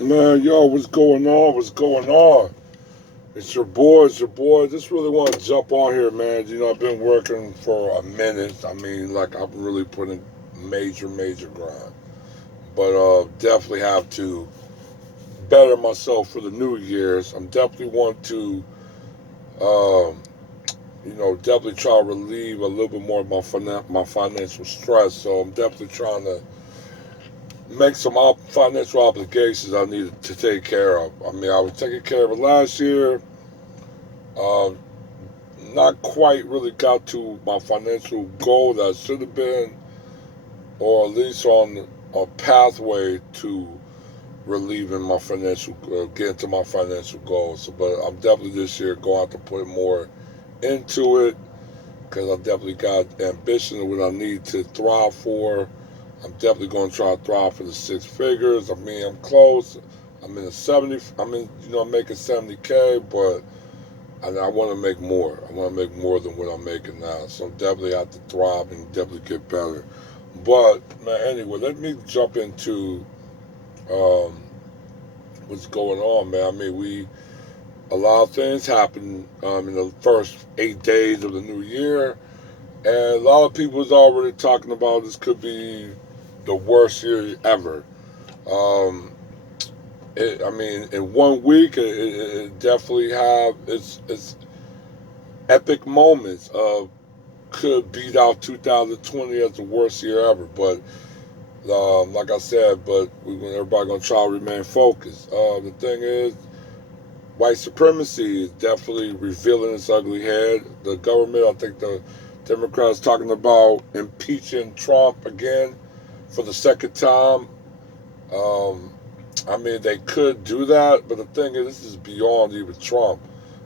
Man, yo, what's going on? What's going on? It's your boy. It's your boy. Just really want to jump on here, man. I've been working for a minute. I mean, like, I've really put in major grind. But definitely have to better myself for the New Year's. I'm definitely want to, um, definitely try to relieve a little bit more of my financial stress. So I'm definitely trying to make some financial obligations I needed to take care of. I mean, I was taking care of it last year. Um, Not quite really got to my financial goal that I should have been, or at least on a pathway to relieving my financial, getting to my financial goals. So, but I'm definitely this year going to put more into it because I definitely got ambition of what I need to thrive for. I'm definitely going to try to thrive for the six figures. I mean, I'm close. I'm in the 70. I'm making 70K, but I want to make more. I want to make more than what I'm making now. So definitely have to thrive and definitely get better. But man, anyway, let me jump into um, what's going on, man. I mean, a lot of things happen in the first 8 days of the new year, and a lot of people is already talking about this could be the worst year ever. Um, I mean, in 1 week, it definitely have its epic moments of could beat out 2020 as the worst year ever. But like I said, everybody gonna try to remain focused. The thing is, white supremacy is definitely revealing its ugly head. The government, I think the Democrats talking about impeaching Trump again for the second time. Um, I mean, they could do that, but the thing is, this is beyond even Trump.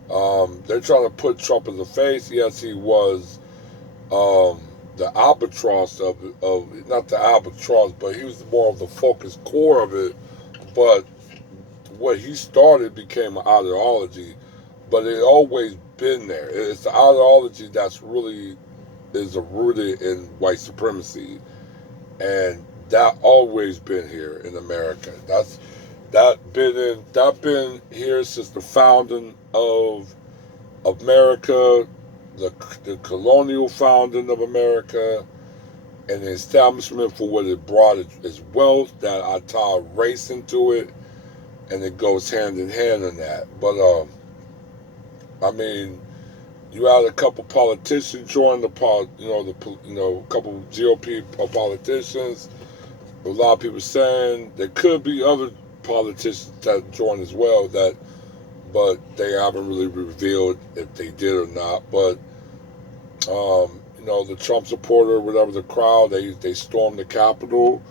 They're trying to put Trump in the face. Yes, he was um, the albatross of not the albatross, but he was more of the focus core of it. But what he started became an ideology, but it always been there. It's the ideology that's really is rooted in white supremacy, and that always been here in America. That been here since the founding of America, the colonial founding of America, and the establishment for what it brought is wealth. That I tie race into it, and it goes hand in hand in that. But I mean, you had a couple politicians join a couple GOP politicians. A lot of people saying there could be other politicians that join as well but they haven't really revealed if they did or not. But the Trump supporter, whatever the crowd, they stormed the Capitol.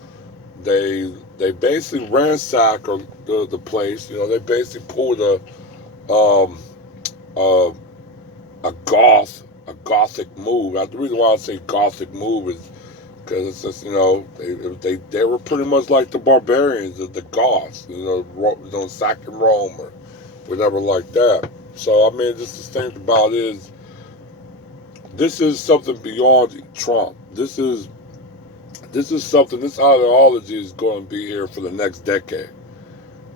They basically ransacked the place. They basically pulled um, a a gothic move. The reason why I say gothic move is because it's just they were pretty much like the barbarians, the Goths, sacking Rome or whatever like that. So I mean, just the thing about it is this is something beyond Trump. This is something. This ideology is going to be here for the next decade.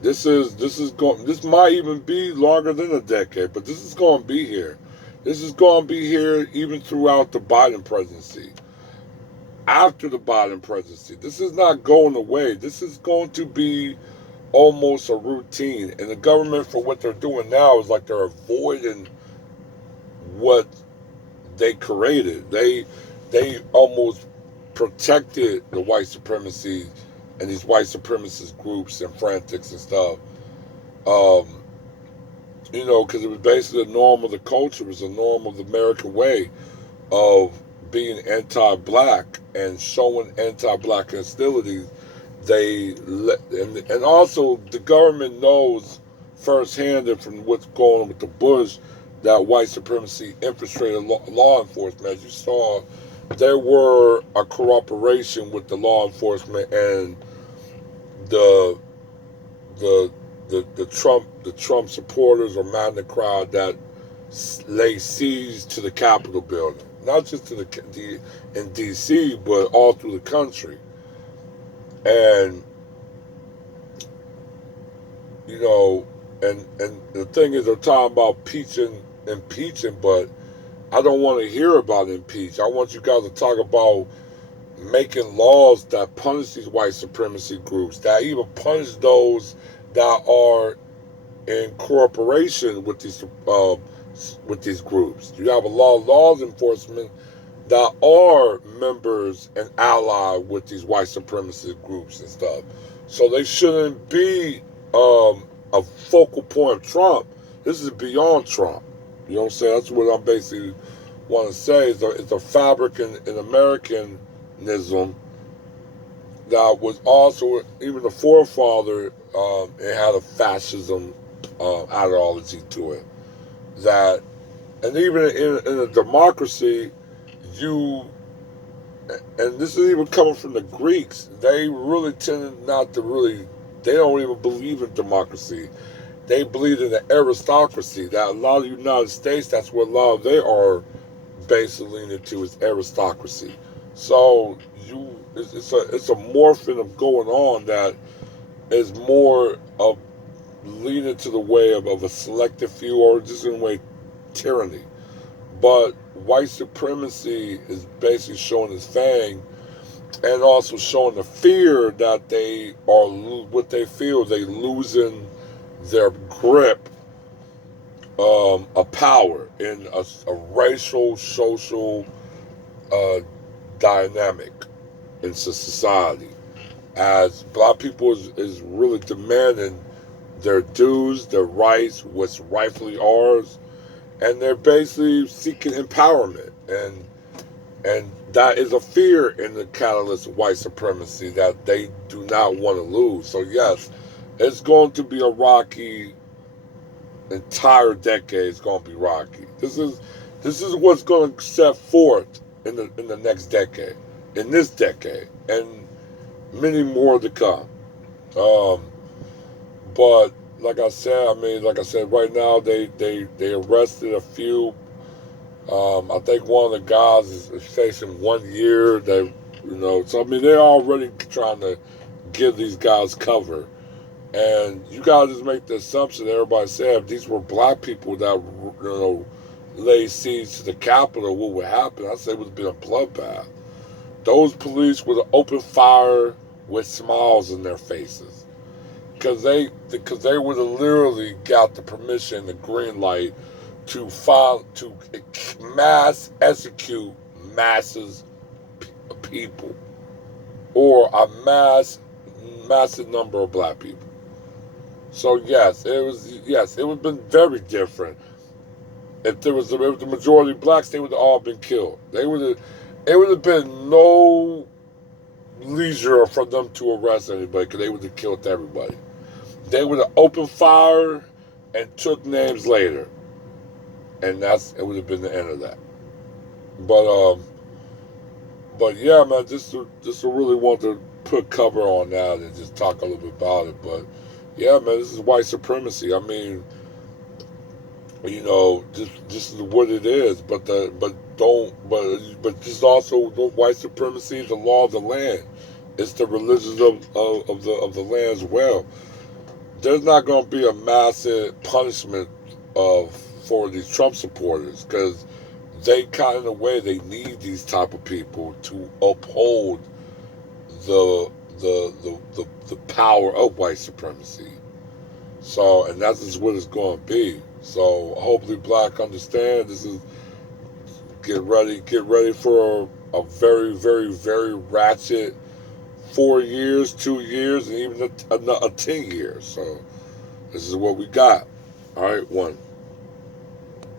This is going. This might even be longer than a decade, but this is going to be here. This is going to be here even throughout the Biden presidency. After the Biden presidency, this is not going away. This is going to be almost a routine. And the government, for what they're doing now, is like they're avoiding what they created. They almost protected the white supremacy and these white supremacist groups and frantics and stuff. Um, because it was basically the norm of the culture, it was the norm of the American way of being anti-black and showing anti-black hostility. And also the government knows firsthand and from what's going on with the Bush that white supremacy infiltrated law enforcement. As you saw, there were a cooperation with the law enforcement and the the the Trump supporters or Magna crowd that lay siege to the Capitol building, not just to the in D.C. but all through the country. And you know, and the thing is, they're talking about impeaching, but I don't want to hear about impeach. I want you guys to talk about making laws that punish these white supremacy groups, that even punish those that are in cooperation with these groups. You have a laws enforcement that are members and ally with these white supremacist groups and stuff. So they shouldn't be a focal point of Trump. This is beyond Trump. You know what I'm saying? That's what I'm basically want to say. It's a fabric in Americanism that was also, even the forefather, it had a fascism ideology to it. That, and even in a democracy, you, and this is even coming from the Greeks, they really tended not to really, they don't even believe in democracy. They believe in the aristocracy. That a lot of the United States, that's what a lot of they are basically leaning to, is aristocracy. So it's a morphing of going on that is more of leaning to the way of a selective few, or just in a way tyranny. But white supremacy is basically showing its fang, and also showing the fear that they are, what they feel, they losing their grip of power in a racial, social uh, dynamic in society. As black people is really demanding their dues, their rights, what's rightfully ours, and they're basically seeking empowerment, and that is a fear in the catalyst of white supremacy that they do not want to lose. So yes, it's going to be a rocky entire decade. It's going to be rocky. This is what's going to set forth in the next decade, in this decade, and many more to come. Um, but like I said, right now they arrested a few. I think one of the guys is facing 1 year. So I mean, they're already trying to give these guys cover. And you gotta just make the assumption, everybody said, if these were black people that, laid siege to the Capitol, what would happen? I say it would have been a bloodbath. Those police would have opened fire with smiles in their faces. Because they would have literally got the permission, the green light, to mass execute masses of people, or a massive number of black people. So it would have been very different if the majority of blacks. They would have all been killed. It would have been no leisure for them to arrest anybody, because they would have killed everybody. They would have opened fire and took names later, and it would have been the end of that. But yeah, man, just to really want to put cover on that and just talk a little bit about it. But yeah, man, this is white supremacy. I mean, just what it is. But just also white supremacy is the law of the land. It's the religions of the land as well. There's not going to be a massive punishment for these Trump supporters, because they kind of, in a way, they need these type of people to uphold the power of white supremacy. So, and that's just what it's going to be. So hopefully black understand this is, get ready for a very, very, very ratchet 4 years, 2 years, and even a 10 years. So this is what we got. All right, one.